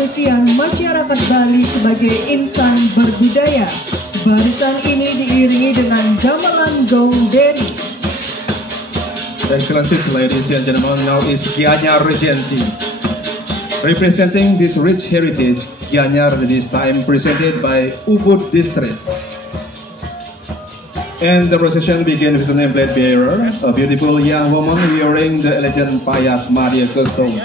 kesucian masyarakat Bali sebagai insan berbudaya. Barisan ini diiringi dengan gamelan Gong Beri. Excellencies, ladies and gentlemen, now is Gianyar Regency. Representing this rich heritage, Gianyar this time presented by Ubud District. And the procession begins with a nameplate bearer, a beautiful young woman wearing the elegant Payas Madya costume.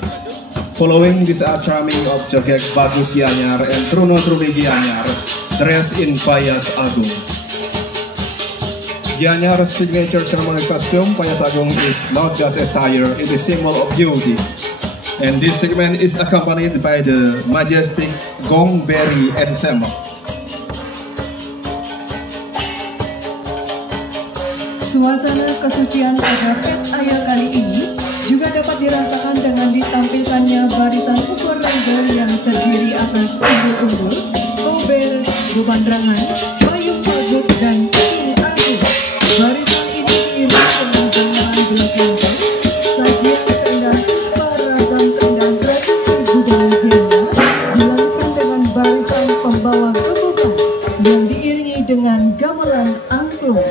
Following this are charming of Jogek Bagus Gianyar and Truno Truni Gianyar, dressed in Payas Agung. Gianyar's signature ceremonial costume, Payas Agung, is not just attire, it is symbol of beauty. And this segment is accompanied by the majestic Gong Beri ensemble. Suasana kesucian pada Pet Ayah kali ini juga dapat dirasakan dengan ditampilkannya barisan ukur rangga yang terdiri atas umbul-umbul, ober, bebandrangan, payung pagut, dan king agung. Barisan ini diiringi dengan gamelan belakang, sajian kendang beragam kendang tradisi budaya Gianyar dilakukan dengan barisan pembawa gebukan yang diiringi dengan gamelan angklung.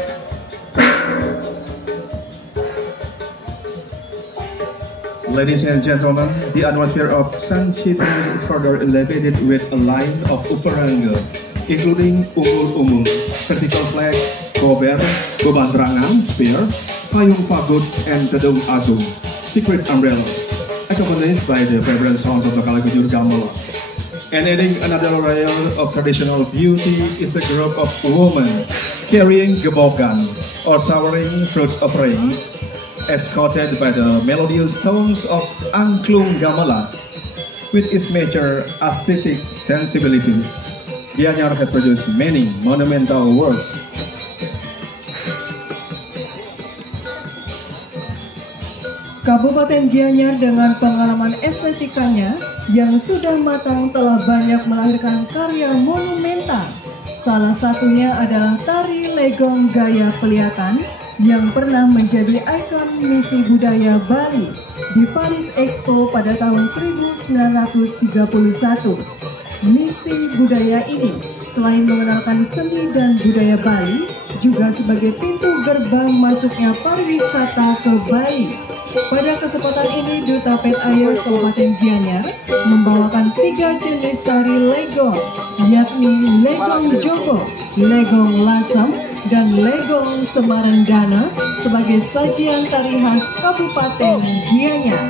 Ladies and gentlemen, the atmosphere of Sanchita further elevated with a line of uparanga, including umbul-umbul, vertical flag, gober, bebandrangan, spear, payung pagut, and tedung agung, secret umbrellas, accompanied by the vibrant sounds of the Kalagujur Gamelan. And adding another layer of traditional beauty is the group of women carrying gebogan, or towering fruit offerings, escorted by the melodious tones of Angklung Gamelan. With its major aesthetic sensibilities, Gianyar has produced many monumental works. Kabupaten Gianyar dengan pengalaman estetikanya yang sudah matang telah banyak melahirkan karya monumental. Salah satunya adalah tari legong gaya Peliatan yang pernah menjadi ikon misi budaya Bali di Paris Expo pada tahun 1931. Misi budaya ini selain mengenalkan seni dan budaya Bali, juga sebagai pintu gerbang masuknya pariwisata ke Bali. Pada kesempatan ini, Duta Pet Ayah Kabupaten Gianyar membawakan 3 jenis tari legong, yakni legong Jogo, legong Lasem, dan legong Semarendana sebagai sajian tari khas Kabupaten Gianyar.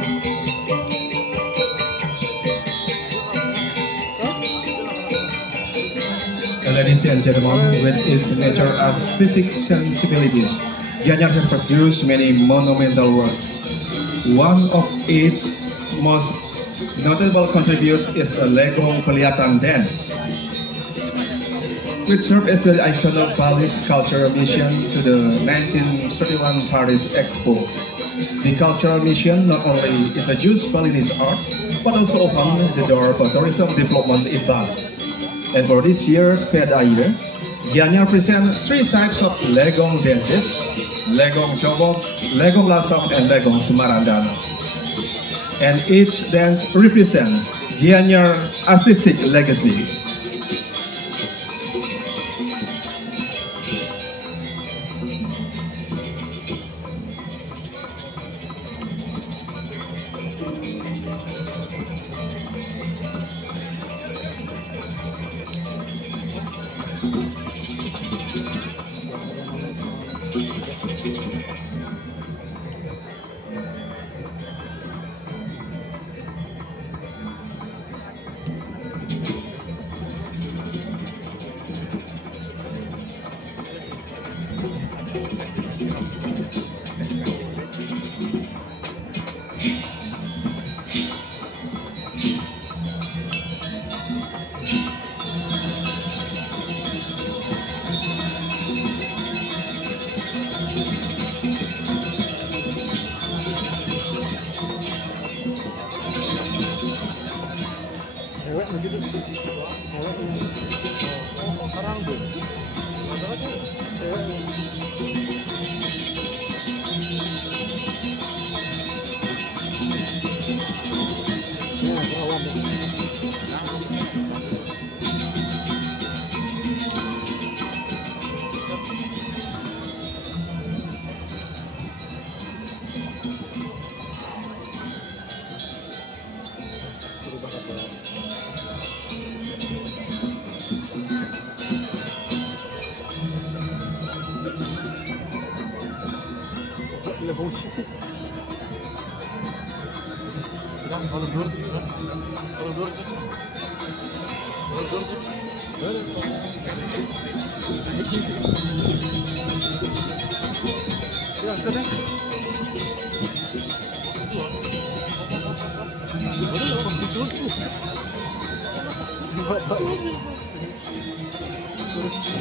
Ladies and gentlemen, with its major aesthetic sensibilities, Gianyar has produced many monumental works. One of its most notable contributes is the Legong Peliatan dance, which served as the icon of Bali's cultural mission to the 1931 Paris Expo. The cultural mission not only introduced Balinese arts, but also opened the door for tourism development in Bali. And for this year's Pet Ayah, Gianyar presents 3 types of Legong dances: Legong Jobok, Legong Lasem, and Legong Semarendana. And each dance represents Gianyar artistic legacy.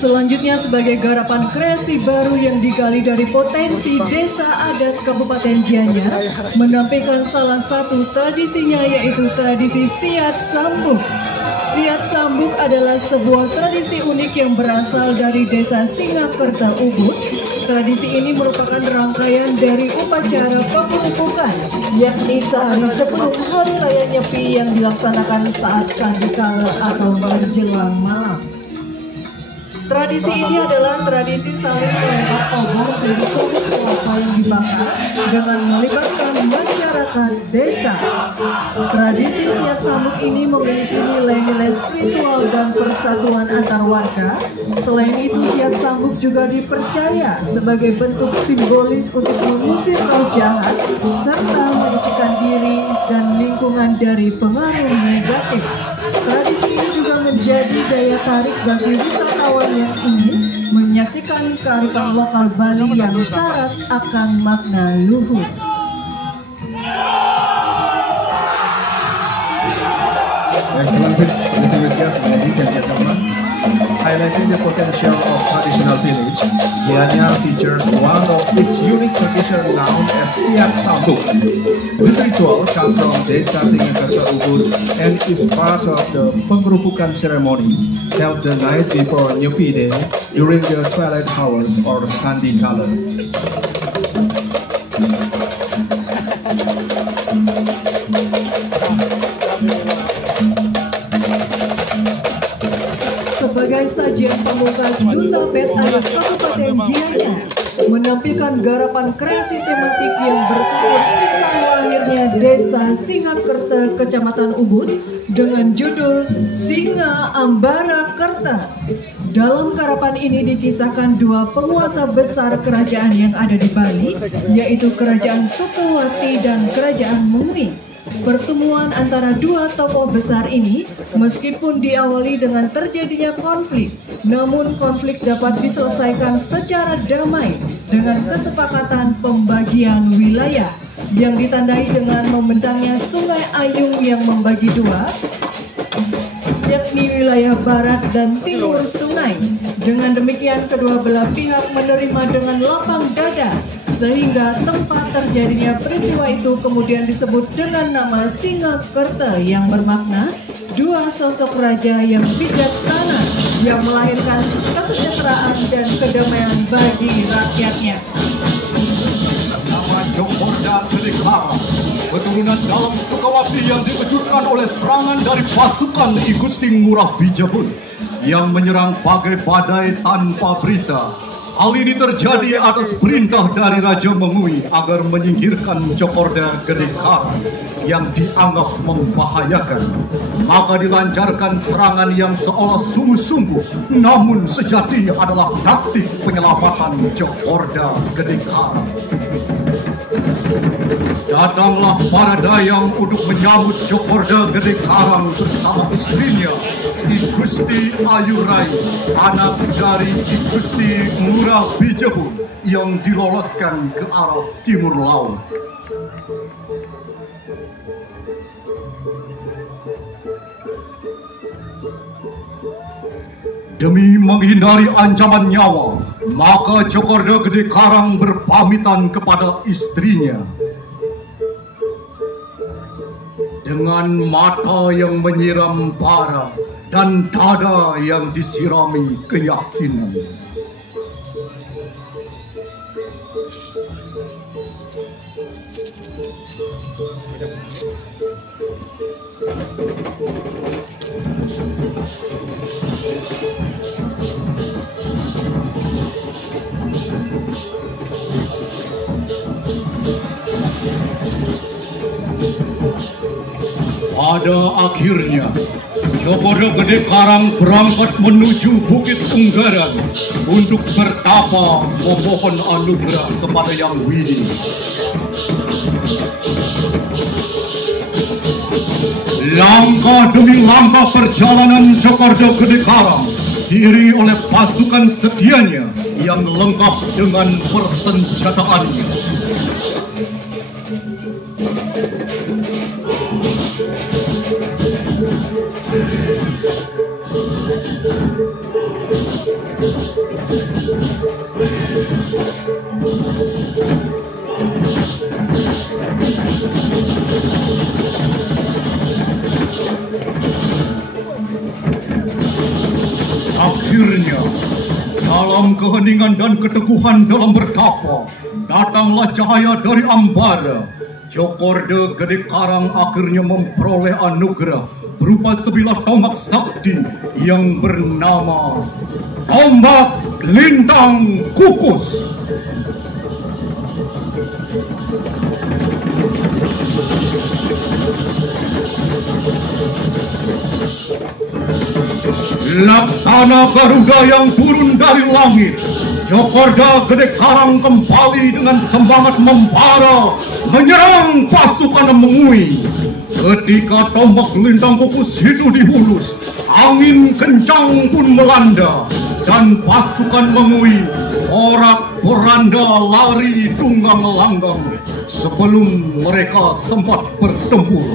Selanjutnya sebagai garapan kreasi baru yang digali dari potensi desa adat Kabupaten Gianyar, menampilkan salah satu tradisinya yaitu tradisi Siat Sambuk. Siat Sambuk adalah sebuah tradisi unik yang berasal dari desa Singakerta Ubud. Tradisi ini merupakan rangkaian dari upacara pengukuhan, yakni sehari sebelum Hari Raya Nyepi yang dilaksanakan saat sandikala atau menjelang malam. Tradisi ini adalah tradisi saling melempar obor dari sumber kelapa yang dibakar dengan melibatkan masyarakat desa. Tradisi Siat Sambuk ini memiliki nilai-nilai spiritual dan persatuan antar warga. Selain itu, Siat Sambuk juga dipercaya sebagai bentuk simbolis untuk mengusir roh jahat serta menyucikan diri dan lingkungan dari pengaruh negatif. Tradisi ini juga menjadi daya tarik bagi wisatawan yang ingin menyaksikan kearifan lokal Bali yang syarat akan makna luhur. Excellencies, distinguished guests, ladies and gentlemen, highlighting the potential of traditional village, Gianyar features one of its unique tradition known as Siat Sambuk. This ritual comes from Desa Singakerta Ubud and is part of the pengerupukan ceremony held the night before Nyepi Day during the twilight hours or sandikala. Sebagai sajian pamungkas Duta Bet Adat Kabupaten Gianyar menampilkan garapan kreasi tematik yang bertajuk kisah lahirnya Desa Singakerta Kecamatan Ubud dengan judul Singa Ambara Kerta. Dalam garapan ini dikisahkan dua penguasa besar kerajaan yang ada di Bali, yaitu Kerajaan Sukawati dan Kerajaan Mengui. Pertemuan antara dua tokoh besar ini meskipun diawali dengan terjadinya konflik, namun konflik dapat diselesaikan secara damai dengan kesepakatan pembagian wilayah yang ditandai dengan membentangnya Sungai Ayung yang membagi dua, yakni wilayah barat dan timur sungai. Dengan demikian kedua belah pihak menerima dengan lapang dada, sehingga tempat terjadinya peristiwa itu kemudian disebut dengan nama Singakerta yang bermakna dua sosok raja yang bijaksana yang melahirkan kesejahteraan dan kedamaian bagi rakyatnya. Nama Jokorda Kedekara, keturunan dalam Sukawati yang dikejutkan oleh serangan dari pasukan I Gusti Ngurah Bijabun yang menyerang bagai badai tanpa berita. Hal ini terjadi atas perintah dari Raja Mengui agar menyingkirkan Jokorda Kedekara yang dianggap membahayakan. Maka dilancarkan serangan yang seolah sungguh-sungguh, namun sejatinya adalah taktik penyelamatan Jokorda Kedekara. Datanglah para dayang untuk menyambut Jokorda Kedekara bersama istrinya I Gusti Ayurai, anak dari I Gusti Ngurah Bijabun yang diloloskan ke arah timur laut. Demi menghindari ancaman nyawa, maka Jokorda Kedekara berpamitan kepada istrinya. Dengan mata yang menyiram bara dan dada yang disirami keyakinan. Pada akhirnya, Cokorda Gede Karang berangkat menuju Bukit Unggaran untuk bertapa memohon anugerah kepada Yang Widi. Langkah demi langkah perjalanan Cokorda Gede Karang diiringi oleh pasukan setianya yang lengkap dengan persenjataannya. Akhirnya, dalam keheningan dan keteguhan dalam bertapa, datanglah cahaya dari Ambara. Cokorda Gede Karang akhirnya memperoleh anugerah berupa sebilah tombak sakti yang bernama Tombak Lintang Kukus. Laksana Garuda yang turun dari langit, Cokorda Gede Karang kembali dengan semangat membara menyerang pasukan Mengui. Ketika tombak lintang kukus itu dihunus, angin kencang pun melanda dan pasukan Mengui porak-poranda lari tunggang langgang sebelum mereka sempat bertempur.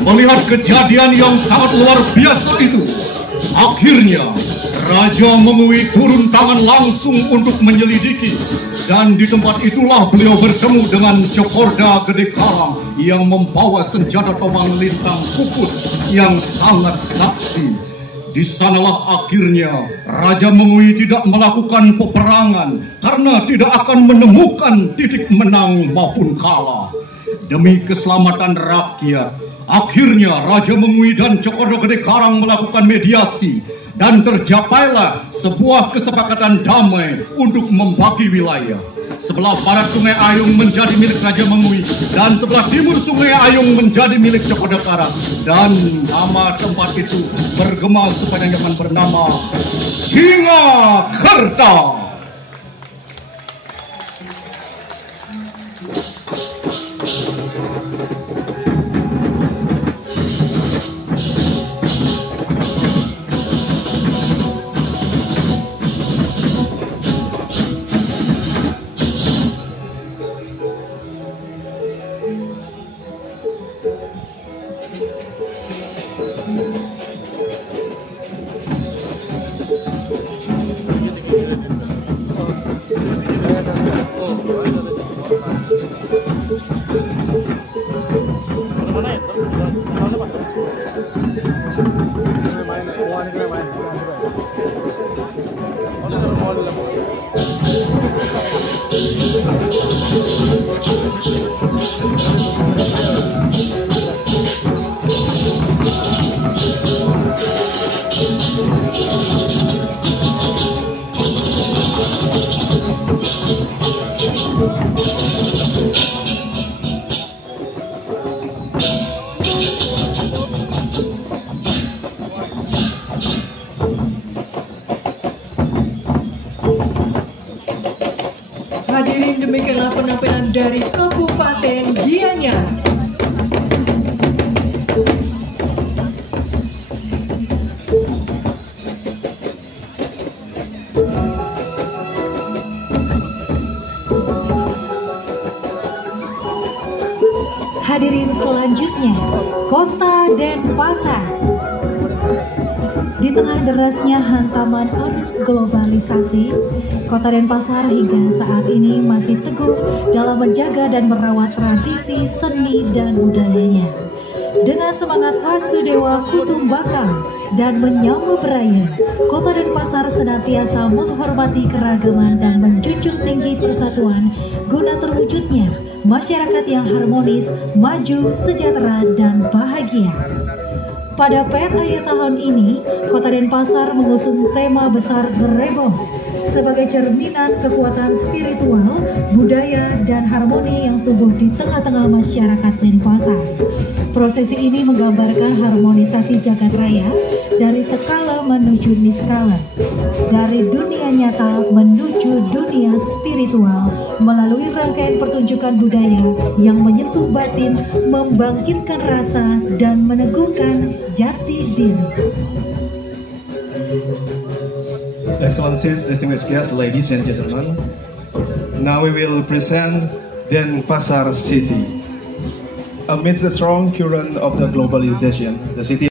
Melihat kejadian yang sangat luar biasa itu, akhirnya Raja Mengui turun tangan langsung untuk menyelidiki, dan di tempat itulah beliau bertemu dengan Cokorda Gede Karang yang membawa senjata tombak lintang kukus yang sangat sakti. Di sanalah akhirnya Raja Mengui tidak melakukan peperangan karena tidak akan menemukan titik menang maupun kalah. Demi keselamatan rakyat, akhirnya Raja Mengui dan Cokorda Gede Karang melakukan mediasi dan tercapailah sebuah kesepakatan damai untuk membagi wilayah. Sebelah barat Sungai Ayung menjadi milik Raja Mengui dan sebelah timur Sungai Ayung menjadi milik Cokorda Karang, dan nama tempat itu bergema sepanjang zaman bernama Singakerta. Hadirin, demikianlah penampilan dari Kabupaten Gianyar. Hadirin selanjutnya, Kota Denpasar. Di tengah derasnya hantaman arus globalisasi, Kota Denpasar hingga saat ini masih teguh dalam menjaga dan merawat tradisi seni dan budayanya. Dengan semangat Wasudewa Kutumbakam dan menyambut beraya, Kota Denpasar senantiasa menghormati keragaman dan menjunjung tinggi persatuan guna terwujudnya masyarakat yang harmonis, maju, sejahtera, dan bahagia. Pada PRI tahun ini, Kota Denpasar mengusung tema besar Bereboh sebagai cerminan kekuatan spiritual, budaya, dan harmoni yang tumbuh di tengah-tengah masyarakat Denpasar. Prosesi ini menggambarkan harmonisasi jagat raya dari skala menuju niskala, dari dunia nyata menuju dunia spiritual melalui rangkaian pertunjukan budaya yang menyentuh batin, membangkitkan rasa, dan meneguhkan jati diri. Excellencies, distinguished guests, ladies and gentlemen, now we will present Denpasar City. Amidst the strong current of the globalization, the city